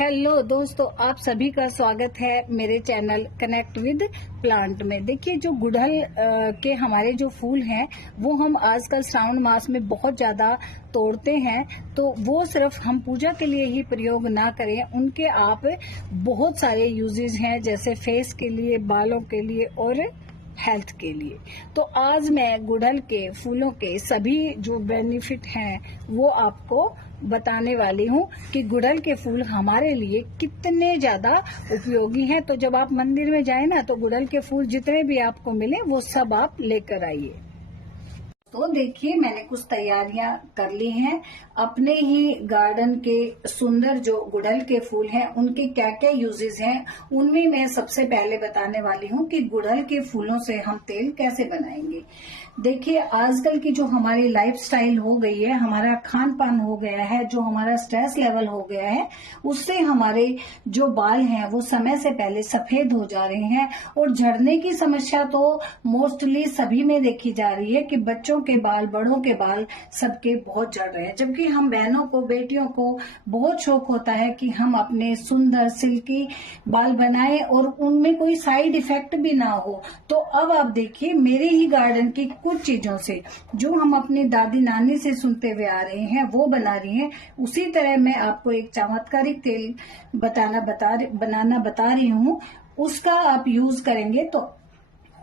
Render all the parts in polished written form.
Hello दोस्तों, आप सभी का स्वागत है मेरे चैनल कनेक्ट विद प्लांट में। देखिए, जो गुड़हल के हमारे जो फूल हैं वो हम आजकल श्रावण मास में बहुत ज़्यादा तोड़ते हैं, तो वो सिर्फ हम पूजा के लिए ही प्रयोग ना करें। उनके आप बहुत सारे यूजेस हैं, जैसे फेस के लिए, बालों के लिए और हेल्थ के लिए। तो आज मैं गुड़हल के फूलों के सभी जो बेनिफिट हैं वो आपको बताने वाली हूँ कि गुड़हल के फूल हमारे लिए कितने ज्यादा उपयोगी हैं। तो जब आप मंदिर में जाए ना, तो गुड़हल के फूल जितने भी आपको मिले वो सब आप लेकर आइए। तो देखिए, मैंने कुछ तैयारियां कर ली हैं। अपने ही गार्डन के सुंदर जो गुड़हल के फूल हैं उनके क्या क्या यूजेस हैं, उनमें मैं सबसे पहले बताने वाली हूँ कि गुड़हल के फूलों से हम तेल कैसे बनाएंगे। देखिए, आजकल की जो हमारी लाइफस्टाइल हो गई है, हमारा खान पान हो गया है, जो हमारा स्ट्रेस लेवल हो गया है, उससे हमारे जो बाल हैं वो समय से पहले सफेद हो जा रहे हैं। और झड़ने की समस्या तो मोस्टली सभी में देखी जा रही है कि बच्चों के बाल, बड़ों के बाल सबके बहुत झड़ रहे हैं। जबकि हम बहनों को, बेटियों को बहुत शौक होता है कि हम अपने सुंदर सिल्की बाल बनाएं और उनमें कोई साइड इफेक्ट भी ना हो। तो अब आप देखिए, मेरे ही गार्डन की कुछ चीजों से जो हम अपनी दादी नानी से सुनते हुए आ रहे हैं वो बना रही हैं। उसी तरह मैं आपको एक चमत्कारिक तेल बनाना बता रही हूँ। उसका आप यूज करेंगे तो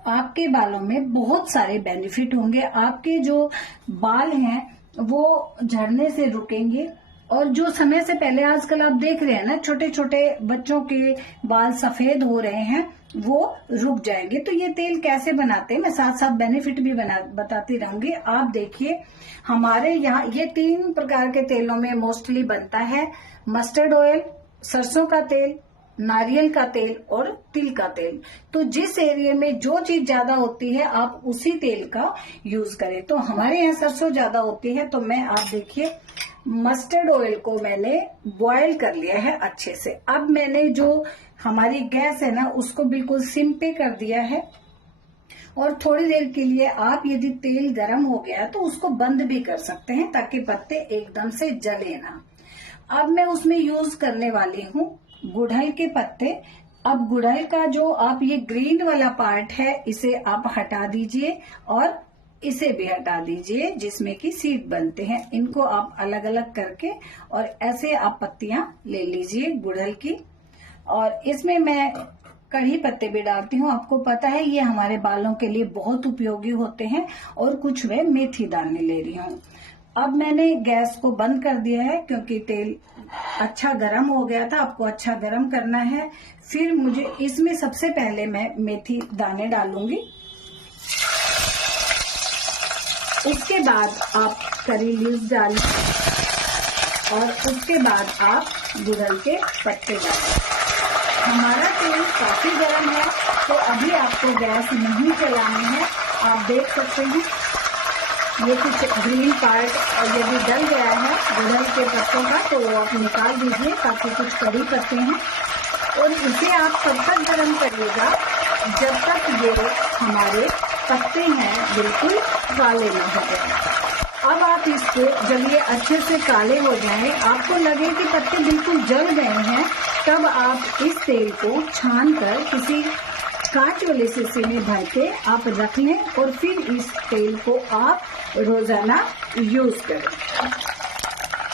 आपके बालों में बहुत सारे बेनिफिट होंगे। आपके जो बाल हैं वो झड़ने से रुकेंगे। और जो समय से पहले आजकल आप देख रहे हैं ना, छोटे छोटे बच्चों के बाल सफेद हो रहे हैं, वो रुक जाएंगे। तो ये तेल कैसे बनाते हैं, मैं साथ साथ बेनिफिट भी बताती रहूंगी। आप देखिए, हमारे यहाँ ये 3 प्रकार के तेलों में मोस्टली बनता है: मस्टर्ड ऑयल, सरसों का तेल, नारियल का तेल और तिल का तेल। तो जिस एरिया में जो चीज ज्यादा होती है आप उसी तेल का यूज करें। तो हमारे यहाँ सरसों ज्यादा होती है, तो मैं, आप देखिए, मस्टर्ड ऑयल को मैंने बॉयल कर लिया है अच्छे से। अब मैंने जो हमारी गैस है ना उसको बिल्कुल सिम पे कर दिया है। और थोड़ी देर के लिए आप, यदि तेल गर्म हो गया तो उसको बंद भी कर सकते हैं ताकि पत्ते एकदम से जले ना। अब मैं उसमें यूज करने वाली हूँ गुड़हल के पत्ते। अब गुड़हल का जो आप ये ग्रीन वाला पार्ट है इसे आप हटा दीजिए और इसे भी हटा दीजिए, जिसमें कि सीड बनते हैं। इनको आप अलग अलग करके और ऐसे आप पत्तियां ले लीजिए गुड़हल की। और इसमें मैं कड़ी पत्ते भी डालती हूँ। आपको पता है ये हमारे बालों के लिए बहुत उपयोगी होते हैं। और कुछ वे मेथी दाने ले रही हूँ। अब मैंने गैस को बंद कर दिया है क्योंकि तेल अच्छा गरम हो गया था। आपको अच्छा गरम करना है। फिर मुझे इसमें सबसे पहले मैं मेथी दाने डालूंगी। उसके बाद आप करी लीव्स डालें और उसके बाद आप गुड़हल के पत्ते डालें। हमारा तेल काफी गर्म है, तो अभी आपको गैस नहीं चलानी है। आप देख सकते हैं ये कुछ ग्रीन पार्ट और यदि डल गया है गुड़हल के पत्तों का तो वो आप निकाल दीजिए, ताकि कुछ कड़ी पत्ते हैं। और इसे आप तब तक गर्म करिएगा जब तक ये हमारे पत्ते हैं बिल्कुल काले ना हो जाए। अब आप इसको, जब ये अच्छे से काले हो जाएं, आपको लगे कि पत्ते बिल्कुल जल गए हैं, तब आप इस तेल को छान कर किसी कांच वाले शीशे में भर के आप रख लें और फिर इस तेल को आप रोजाना यूज करें।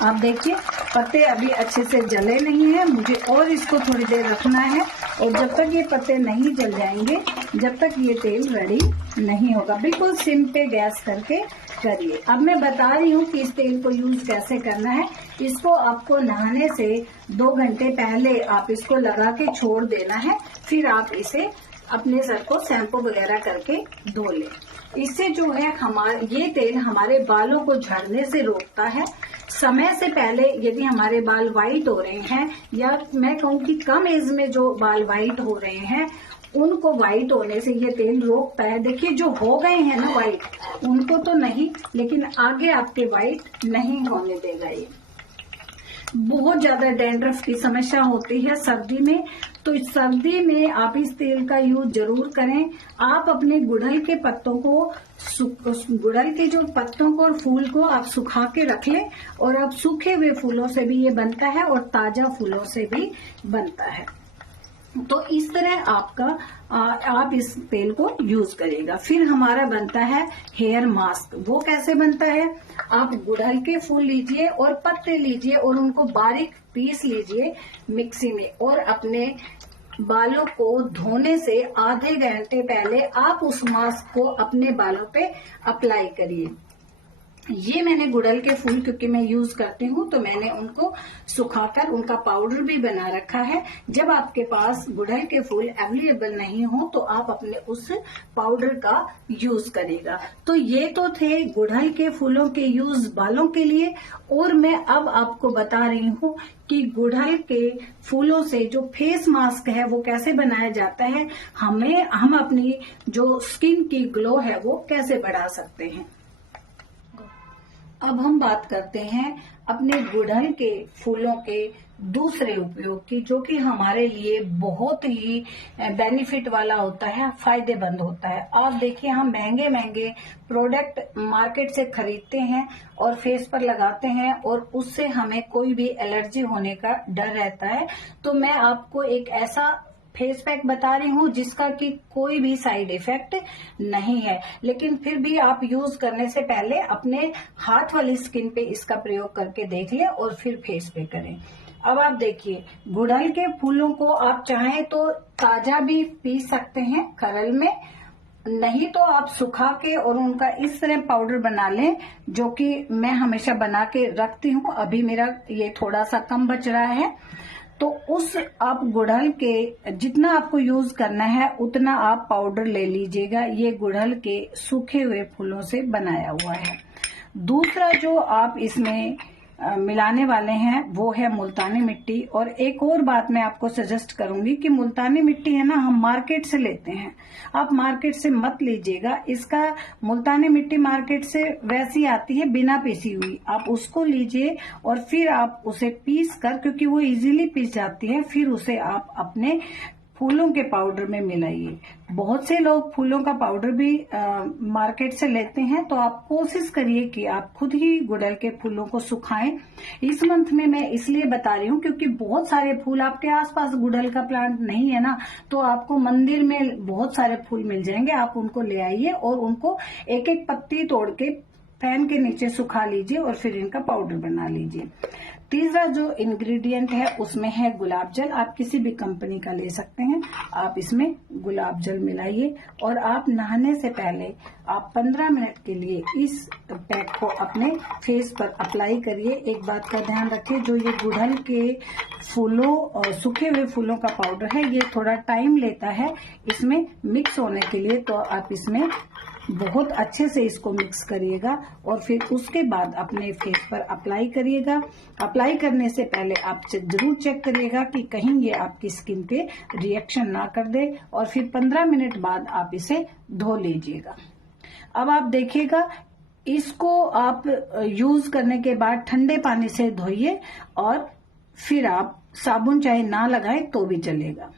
आप देखिए, पत्ते अभी अच्छे से जले नहीं हैं, मुझे और इसको थोड़ी देर रखना है। और जब तक ये पत्ते नहीं जल जाएंगे, जब तक ये तेल रेडी नहीं होगा। बिल्कुल सिम पे गैस करके करिए। अब मैं बता रही हूँ कि इस तेल को यूज कैसे करना है। इसको आपको नहाने से 2 घंटे पहले आप इसको लगा के छोड़ देना है। फिर आप इसे अपने सर को शैम्पू वगैरह करके धो लें। इससे जो है ये तेल हमारे बालों को झड़ने से रोकता है। समय से पहले यदि हमारे बाल व्हाइट हो रहे हैं, या मैं कहूँ कि कम एज में जो बाल व्हाइट हो रहे हैं, उनको व्हाइट होने से ये तेल रोकता है। देखिए, जो हो गए हैं ना व्हाइट, उनको तो नहीं, लेकिन आगे आपके व्हाइट नहीं होने देगा ये। बहुत ज्यादा डैंड्रफ की समस्या होती है सर्दी में, तो इस सर्दी में आप इस तेल का यूज जरूर करें। आप अपने गुड़हल के पत्तों को, गुड़हल के जो पत्तों को और फूल को आप सुखा के रख लें, और अब सूखे हुए फूलों से भी ये बनता है और ताजा फूलों से भी बनता है। तो इस तरह आप इस तेल को यूज करिएगा। फिर हमारा बनता है हेयर मास्क। वो कैसे बनता है? आप गुड़हल के फूल लीजिए और पत्ते लीजिए और उनको बारीक पीस लीजिए मिक्सी में, और अपने बालों को धोने से आधे घंटे पहले आप उस मास्क को अपने बालों पे अप्लाई करिए। ये मैंने गुड़हल के फूल क्योंकि मैं यूज करती हूँ, तो मैंने उनको सुखाकर उनका पाउडर भी बना रखा है। जब आपके पास गुड़हल के फूल अवेलेबल नहीं हो तो आप अपने उस पाउडर का यूज करेगा। तो ये तो थे गुड़हल के फूलों के यूज बालों के लिए, और मैं अब आपको बता रही हूँ कि गुड़हल के फूलों से जो फेस मास्क है वो कैसे बनाया जाता है। हम अपनी जो स्किन की ग्लो है वो कैसे बढ़ा सकते हैं। अब हम बात करते हैं अपने गुड़हल के फूलों के दूसरे उपयोग की, जो कि हमारे लिए बहुत ही बेनिफिट वाला होता है, फायदेमंद होता है। आप देखिए, हम महंगे महंगे प्रोडक्ट मार्केट से खरीदते हैं और फेस पर लगाते हैं, और उससे हमें कोई भी एलर्जी होने का डर रहता है। तो मैं आपको एक ऐसा फेस पैक बता रही हूँ जिसका कि कोई भी साइड इफेक्ट नहीं है, लेकिन फिर भी आप यूज करने से पहले अपने हाथ वाली स्किन पे इसका प्रयोग करके देख लें और फिर फेस पे करें। अब आप देखिए, गुड़हल के फूलों को आप चाहें तो ताजा भी पी सकते हैं खरल में, नहीं तो आप सुखा के और उनका इस तरह पाउडर बना लें, जो कि मैं हमेशा बना के रखती हूँ। अभी मेरा ये थोड़ा सा कम बच रहा है, तो उस आप गुड़हल के जितना आपको यूज करना है उतना आप पाउडर ले लीजिएगा। ये गुड़हल के सूखे हुए फूलों से बनाया हुआ है। दूसरा जो आप इसमें मिलाने वाले हैं वो है मुल्तानी मिट्टी। और एक और बात मैं आपको सजेस्ट करूंगी कि मुल्तानी मिट्टी है ना, हम मार्केट से लेते हैं, आप मार्केट से मत लीजिएगा। इसका मुल्तानी मिट्टी मार्केट से वैसी आती है बिना पीसी हुई, आप उसको लीजिए और फिर आप उसे पीस कर, क्योंकि वो इजीली पीस जाती है, फिर उसे आप अपने फूलों के पाउडर में मिलाइए। बहुत से लोग फूलों का पाउडर भी मार्केट से लेते हैं, तो आप कोशिश करिए कि आप खुद ही गुड़हल के फूलों को सुखाएं। इस मंथ में मैं इसलिए बता रही हूँ क्योंकि बहुत सारे फूल आपके आसपास गुड़हल का प्लांट नहीं है ना, तो आपको मंदिर में बहुत सारे फूल मिल जाएंगे। आप उनको ले आइए और उनको एक एक पत्ती तोड़ के फैन के नीचे सुखा लीजिए और फिर इनका पाउडर बना लीजिए। तीसरा जो इंग्रेडिएंट है उसमें है गुलाब जल। आप किसी भी कंपनी का ले सकते हैं। आप इसमें गुलाब जल मिलाइए और आप नहाने से पहले आप 15 मिनट के लिए इस पैक को अपने फेस पर अप्लाई करिए। एक बात का ध्यान रखिए, जो ये गुड़हल के फूलों और सूखे हुए फूलों का पाउडर है, ये थोड़ा टाइम लेता है इसमें मिक्स होने के लिए, तो आप इसमें बहुत अच्छे से इसको मिक्स करिएगा और फिर उसके बाद अपने फेस पर अप्लाई करिएगा। अप्लाई करने से पहले आप जरूर चेक करिएगा कि कहीं ये आपकी स्किन पे रिएक्शन ना कर दे, और फिर 15 मिनट बाद आप इसे धो लीजिएगा। अब आप देखिएगा, इसको आप यूज करने के बाद ठंडे पानी से धोइए और फिर आप साबुन चाहे ना लगाएं तो भी चलेगा।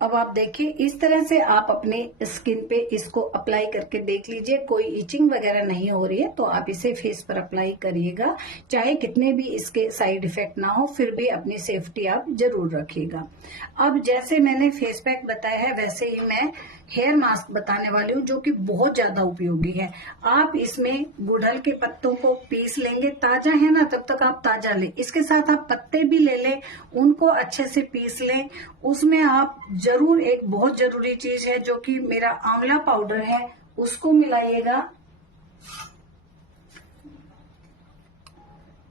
अब आप देखिए, इस तरह से आप अपने स्किन पे इसको अप्लाई करके देख लीजिए। कोई इचिंग वगैरह नहीं हो रही है तो आप इसे फेस पर अप्लाई करिएगा। चाहे कितने भी इसके साइड इफेक्ट ना हो, फिर भी अपनी सेफ्टी आप जरूर रखिएगा। अब जैसे मैंने फेस पैक बताया है, वैसे ही मैं हेयर मास्क बताने वाली हूँ, जो कि बहुत ज्यादा उपयोगी है। आप इसमें गुड़हल के पत्तों को पीस लेंगे, ताजा है ना, तब तक आप ताजा लें। इसके साथ आप पत्ते भी ले लें, उनको अच्छे से पीस लें। उसमें आप जरूर, एक बहुत जरूरी चीज है जो कि मेरा आंवला पाउडर है, उसको मिलाइएगा।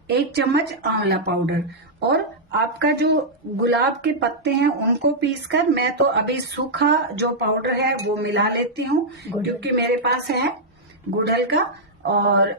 1 चम्मच आंवला पाउडर, और आपका जो गुलाब के पत्ते हैं उनको पीसकर, मैं तो अभी सूखा जो पाउडर है वो मिला लेती हूँ क्योंकि मेरे पास है गुड़हल का। और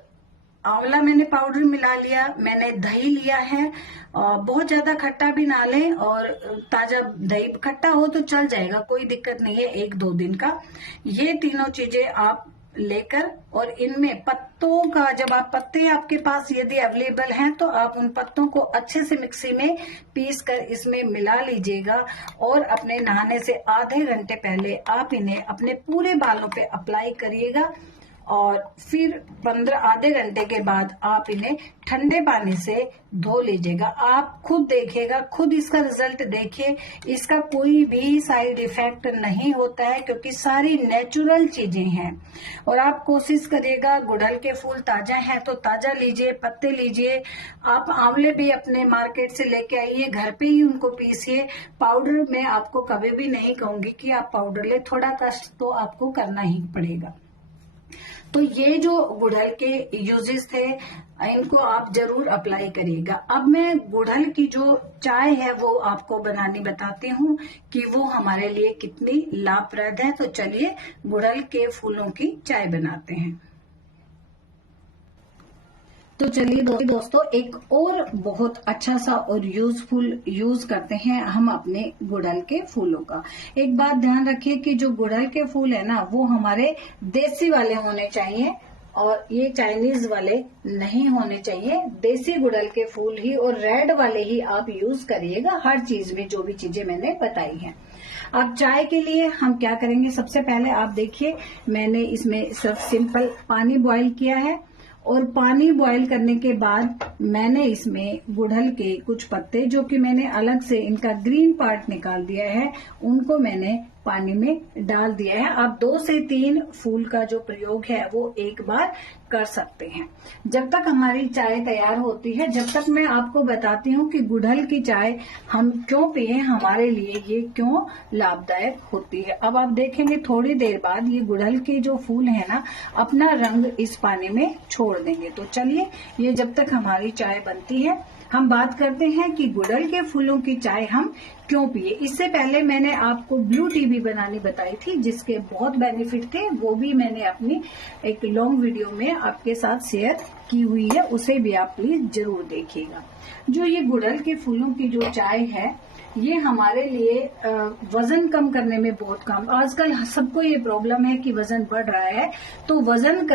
आंवला मैंने पाउडर मिला लिया। मैंने दही लिया है, बहुत ज्यादा खट्टा भी ना लें, और ताजा दही खट्टा हो तो चल जाएगा, कोई दिक्कत नहीं है, 1-2 दिन का। ये तीनों चीजें आप लेकर और इनमें पत्तों का, जब आप पत्ते आपके पास यदि अवेलेबल हैं तो आप उन पत्तों को अच्छे से मिक्सी में पीस कर इसमें मिला लीजिएगा और अपने नहाने से आधे घंटे पहले आप इन्हें अपने पूरे बालों पे अप्लाई करिएगा और फिर आधे घंटे के बाद आप इन्हें ठंडे पानी से धो लीजिएगा। आप खुद देखिएगा, खुद इसका रिजल्ट देखिए, इसका कोई भी साइड इफेक्ट नहीं होता है क्योंकि सारी नेचुरल चीजें हैं। और आप कोशिश करिएगा, गुड़हल के फूल ताजा हैं तो ताजा लीजिए, पत्ते लीजिए। आप आंवले भी अपने मार्केट से लेके आइए, घर पे ही उनको पीसिए। पाउडर में आपको कभी भी नहीं कहूंगी कि आप पाउडर ले, थोड़ा कष्ट तो आपको करना ही पड़ेगा। तो ये जो गुड़हल के यूजेस थे इनको आप जरूर अप्लाई करिएगा। अब मैं गुड़हल की जो चाय है वो आपको बनानी बताती हूँ कि वो हमारे लिए कितनी लाभप्रद है। तो चलिए गुड़हल के फूलों की चाय बनाते हैं। तो चलिए दोस्तों एक और बहुत अच्छा सा और यूजफुल यूज करते हैं हम अपने गुड़हल के फूलों का। एक बात ध्यान रखिए कि जो गुड़हल के फूल है ना वो हमारे देसी वाले होने चाहिए और ये चाइनीज वाले नहीं होने चाहिए। देसी गुड़हल के फूल ही और रेड वाले ही आप यूज करिएगा हर चीज में, जो भी चीजें मैंने बताई हैं। अब चाय के लिए हम क्या करेंगे, सबसे पहले आप देखिए मैंने इसमें सिर्फ सिंपल पानी बॉईल किया है और पानी बॉईल करने के बाद मैंने इसमें गुड़हल के कुछ पत्ते, जो कि मैंने अलग से इनका ग्रीन पार्ट निकाल दिया है, उनको मैंने पानी में डाल दिया है। आप 2 से 3 फूल का जो प्रयोग है वो एक बार कर सकते हैं। जब तक हमारी चाय तैयार होती है, जब तक मैं आपको बताती हूँ कि गुड़हल की चाय हम क्यों पिए, हमारे लिए ये क्यों लाभदायक होती है। अब आप देखेंगे थोड़ी देर बाद ये गुड़हल के जो फूल है ना अपना रंग इस पानी में छोड़ देंगे। तो चलिए ये जब तक हमारी चाय बनती है हम बात करते हैं कि गुड़हल के फूलों की चाय हम क्यों पिए। इससे पहले मैंने आपको ब्लू टी भी बनानी बताई थी जिसके बहुत बेनिफिट थे, वो भी मैंने अपनी एक लॉन्ग वीडियो में आपके साथ शेयर की हुई है, उसे भी आप प्लीज जरूर देखिएगा। जो ये गुड़हल के फूलों की जो चाय है ये हमारे लिए वजन कम करने में बहुत काम, आजकल सबको ये प्रॉब्लम है कि वजन बढ़ रहा है, तो वजन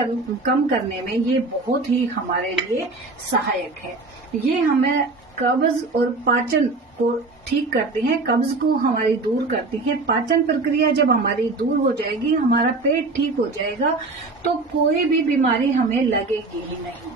कम करने में ये बहुत ही हमारे लिए सहायक है। ये हमें कब्ज और पाचन को ठीक करती है, कब्ज को हमारी दूर करती है। पाचन प्रक्रिया जब हमारी दूर हो जाएगी, हमारा पेट ठीक हो जाएगा, तो कोई भी बीमारी हमें लगेगी ही नहीं।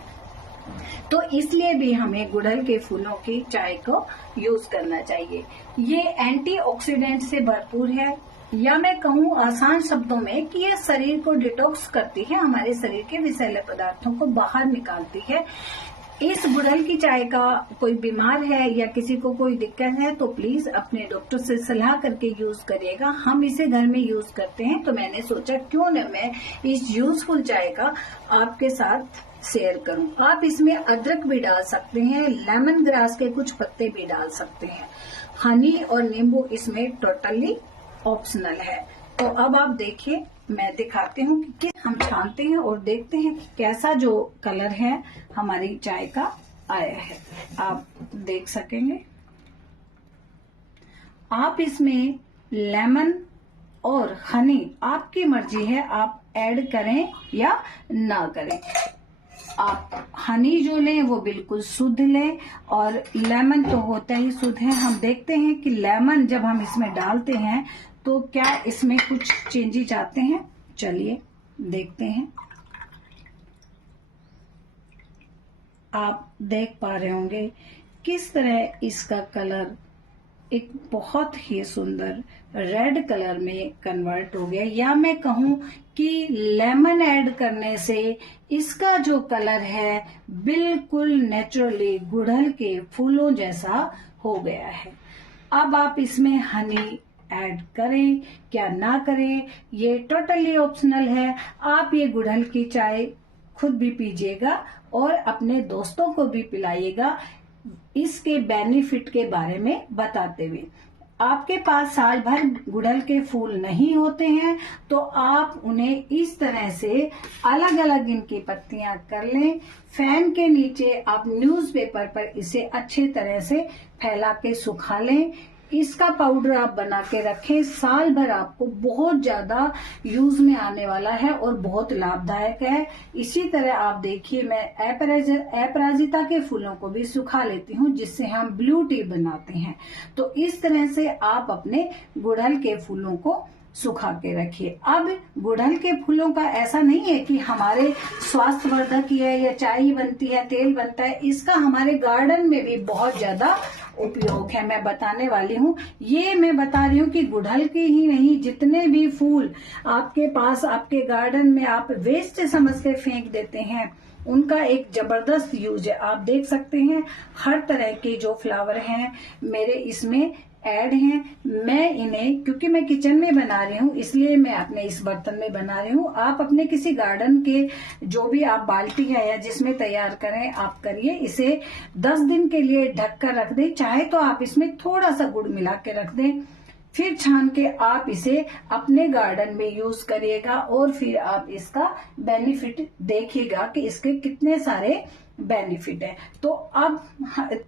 तो इसलिए भी हमें गुड़हल के फूलों की चाय को यूज करना चाहिए। ये एंटीऑक्सीडेंट से भरपूर है, या मैं कहूँ आसान शब्दों में कि ये शरीर को डिटॉक्स करती है, हमारे शरीर के विषैले पदार्थों को बाहर निकालती है। इस गुड़हल की चाय का कोई बीमार है या किसी को कोई दिक्कत है तो प्लीज अपने डॉक्टर से सलाह करके यूज करिएगा। हम इसे घर में यूज करते हैं तो मैंने सोचा क्यों न मैं इस यूजफुल चाय का आपके साथ शेयर करूं। आप इसमें अदरक भी डाल सकते हैं, लेमन ग्रास के कुछ पत्ते भी डाल सकते हैं, हनी और नींबू इसमें टोटली ऑप्शनल है। तो अब आप देखिए मैं दिखाती हूँ कि किस हम छानते हैं और देखते हैं कि कैसा जो कलर है हमारी चाय का आया है। आप देख सकेंगे। आप इसमें लेमन और हनी आपकी मर्जी है, आप ऐड करें या ना करें। आप हनी जो लें वो बिल्कुल शुद्ध लें और लेमन तो होता ही शुद्ध है। हम देखते हैं कि लेमन जब हम इसमें डालते हैं तो क्या इसमें कुछ चेंजेस आते हैं, चलिए देखते हैं। आप देख पा रहे होंगे किस तरह इसका कलर एक बहुत ही सुंदर रेड कलर में कन्वर्ट हो गया, या मैं कहूं कि लेमन ऐड करने से इसका जो कलर है बिल्कुल नेचुरली गुड़हल के फूलों जैसा हो गया है। अब आप इसमें हनी ऐड करें क्या ना करें ये टोटली ऑप्शनल है। आप ये गुड़हल की चाय खुद भी पीजिएगा और अपने दोस्तों को भी पिलाइएगा, इसके बेनिफिट के बारे में बताते हुए। आपके पास साल भर गुड़हल के फूल नहीं होते हैं तो आप उन्हें इस तरह से अलग अलग इनकी पत्तियां कर लें, फैन के नीचे आप न्यूज़पेपर पर इसे अच्छे तरह से फैला के सुखा लें। इसका पाउडर आप बना के रखें, साल भर आपको बहुत ज्यादा यूज में आने वाला है और बहुत लाभदायक है। इसी तरह आप देखिए, मैं अपराजिता के फूलों को भी सुखा लेती हूँ जिससे हम ब्लू टी बनाते हैं। तो इस तरह से आप अपने गुड़हल के फूलों को सुखा के रखिए। अब गुड़हल के फूलों का ऐसा नहीं है कि हमारे स्वास्थ्यवर्धक ही है या चाय बनती है, तेल बनता है, इसका हमारे गार्डन में भी बहुत ज्यादा उपयोग है। मैं बताने वाली हूँ, ये मैं बता रही हूँ कि गुड़हल के ही नहीं, जितने भी फूल आपके पास आपके गार्डन में आप वेस्ट समझ के फेंक देते हैं, उनका एक जबरदस्त यूज है। आप देख सकते हैं हर तरह के जो फ्लावर हैं मेरे इसमें ऐड हैं। मैं इन्हें, क्योंकि मैं किचन में बना रही हूँ इसलिए मैं अपने इस बर्तन में बना रही हूँ। आप अपने किसी गार्डन के जो भी आप बाल्टी है या जिसमें तैयार करें आप करिए। इसे 10 दिन के लिए ढक कर रख दें, चाहे तो आप इसमें थोड़ा सा गुड़ मिला के रख दें, फिर छान के आप इसे अपने गार्डन में यूज करिएगा और फिर आप इसका बेनिफिट देखिएगा कि इसके कितने सारे बेनिफिट है। तो अब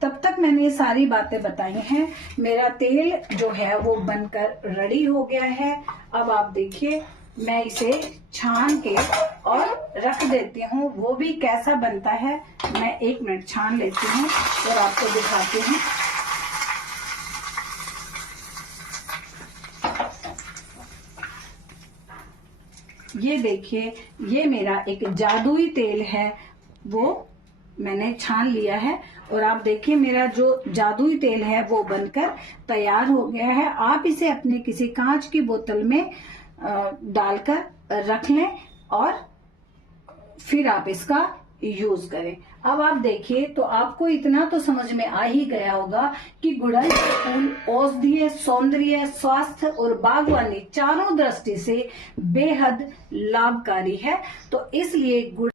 तब तक मैंने ये सारी बातें बताई हैं। मेरा तेल जो है वो बनकर रेडी हो गया है। अब आप देखिए, मैं इसे छान के और रख देती हूँ। वो भी कैसा बनता है, मैं 1 मिनट छान लेती हूँ और आपको दिखाती हूँ। ये देखिए, ये मेरा एक जादुई तेल है, वो मैंने छान लिया है और आप देखिए मेरा जो जादुई तेल है वो बनकर तैयार हो गया है। आप इसे अपने किसी कांच की बोतल में डालकर रख लें और फिर आप इसका यूज करें। अब आप देखिए तो आपको इतना तो समझ में आ ही गया होगा कि गुड़हल के फूल औषधीय, सौंदर्य, स्वास्थ्य और बागवानी चारों दृष्टि से बेहद लाभकारी है। तो इसलिए